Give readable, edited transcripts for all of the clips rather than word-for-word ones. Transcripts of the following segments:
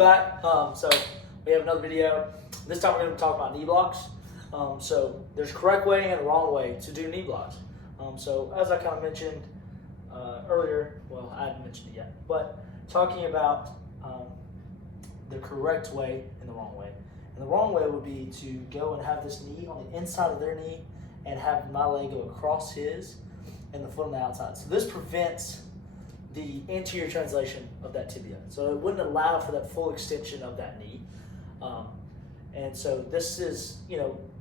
back. So we have another video. This time we're going to talk about knee blocks. So there's a correct way and a wrong way to do knee blocks. So as I kind of mentioned earlier, well, I hadn't mentioned it yet, but talking about the correct way and the wrong way. And the wrong way would be to go and have this knee on the inside of their knee and have my leg go across his and the foot on the outside. So this prevents the anterior translation of that tibia. So it wouldn't allow for that full extension of that knee. And so this is,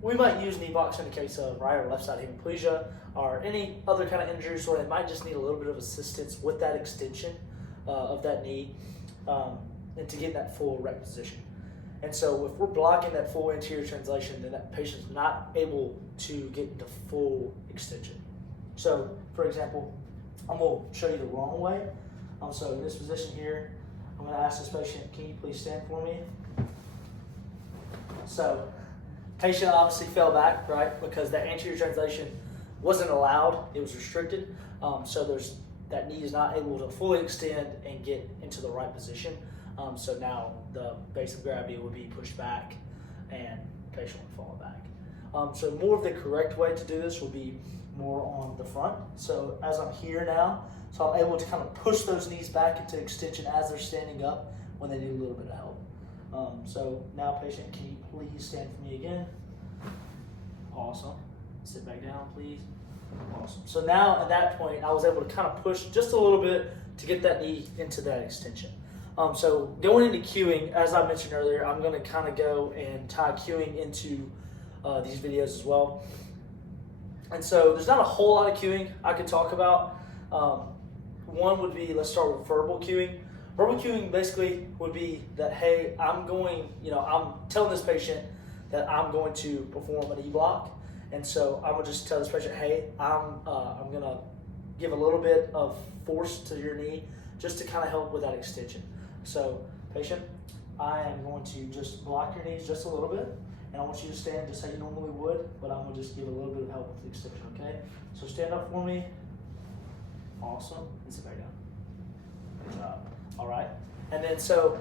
we might use knee blocks in the case of right or left side hemiplegia or any other kind of injuries where they might just need a little bit of assistance with that extension of that knee and to get that full erect position. And so if we're blocking that full anterior translation, then that patient's not able to get into full extension. So for example, I'm going to show you the wrong way. So in this position here, I'm going to ask this patient, can you please stand for me? So patient obviously fell back, right? Because that anterior translation wasn't allowed, it was restricted. So that knee is not able to fully extend and get into the right position. So now the base of gravity would be pushed back and patient would fall back. So more of the correct way to do this will be more on the front. So as I'm here now, so I'm able to kind of push those knees back into extension as they're standing up when they need a little bit of help. So now patient, can you please stand for me again? Awesome. Sit back down, please. Awesome. So now at that point, I was able to kind of push just a little bit to get that knee into that extension. So going into cueing, as I mentioned earlier, I'm going to kind of go and tie cueing into these videos as well. And so there's not a whole lot of cueing I could talk about. One would be, let's start with verbal cueing. Verbal cueing basically would be that, hey, I'm telling this patient that I'm going to perform an E-block. And so I would just tell this patient, hey, I'm going to give a little bit of force to your knee just to kind of help with that extension. So patient, I am going to just block your knees just a little bit. And I want you to stand just how you normally would, but I'm going to just give a little bit of help with the extension, okay? So stand up for me. Awesome. And sit back down. Good job. All right. And then so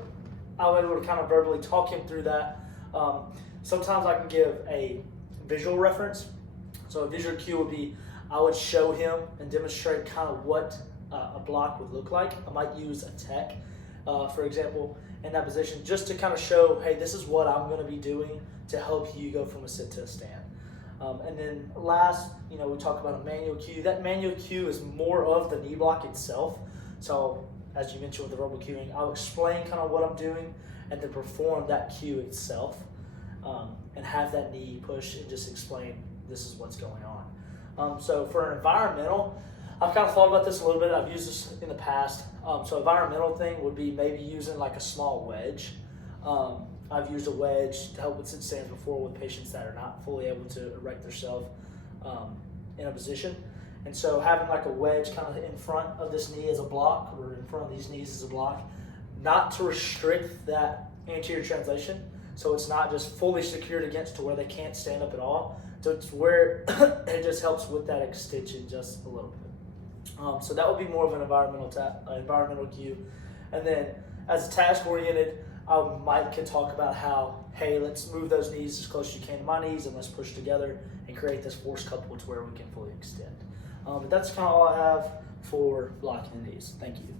I was able to kind of verbally talk him through that. Sometimes I can give a visual reference. So a visual cue would be, I would show him and demonstrate kind of what a block would look like. I might use a tech, for example, in that position, just to kind of show, hey, this is what I'm going to be doing to help you go from a sit to a stand. And then last, we talk about a manual cue. That manual cue is more of the knee block itself. So as you mentioned with the verbal cueing, I'll explain kind of what I'm doing and then perform that cue itself and have that knee push and just explain this is what's going on. So for an environmental, I've kind of thought about this a little bit. I've used this in the past. So environmental thing would be maybe using like a small wedge. I've used a wedge to help with sit stands before with patients that are not fully able to erect themselves in a position. And so having like a wedge kind of in front of this knee as a block, or in front of these knees as a block, not to restrict that anterior translation. So it's not just fully secured against to where they can't stand up at all. So it's where it just helps with that extension just a little bit. So that would be more of an environmental cue. And then as a task oriented, Mike can talk about how, hey, let's move those knees as close as you can to my knees and let's push together and create this force couple to where we can fully extend. But that's kind of all I have for blocking the knees. Thank you.